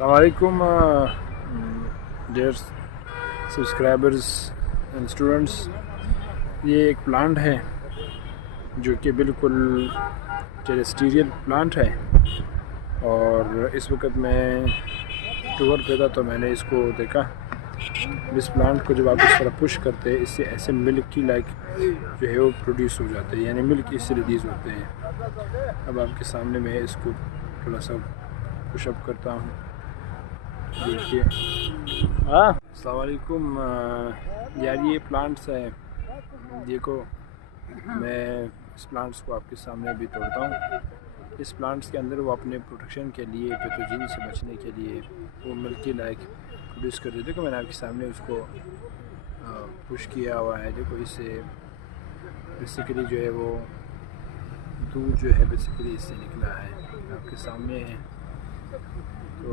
अस्सलामुअलैकुम dear subscribers and students. ये एक प्लांट है जो कि बिल्कुल टेरेस्ट्रियल प्लांट है और इस वक्त मैं टूर पे था तो मैंने इसको देखा। इस प्लांट को जब आप इस तरह पुश करते हैं इससे ऐसे मिल्क की लाइक जो है वो प्रोड्यूस हो जाते हैं, यानी मिल्क इससे रिलीज़ होते हैं। अब आपके सामने मैं इसको थोड़ा सा पुशअप करता हूँ, देखिए। अस्सलाम वालेकुम यार, ये प्लांट्स है, देखो मैं इस प्लांट्स को आपके सामने भी तोड़ता हूँ। इस प्लांट्स के अंदर वो अपने प्रोटेक्शन के लिए, पैथोजन से बचने के लिए वो मिल्की लाइक प्रोड्यूस कर देते। देखो मैंने आपके सामने उसको पुश किया हुआ है। देखो इससे बेसिकली जो है वो दूध जो है बेसिकली इससे निकला है, आपके सामने है। तो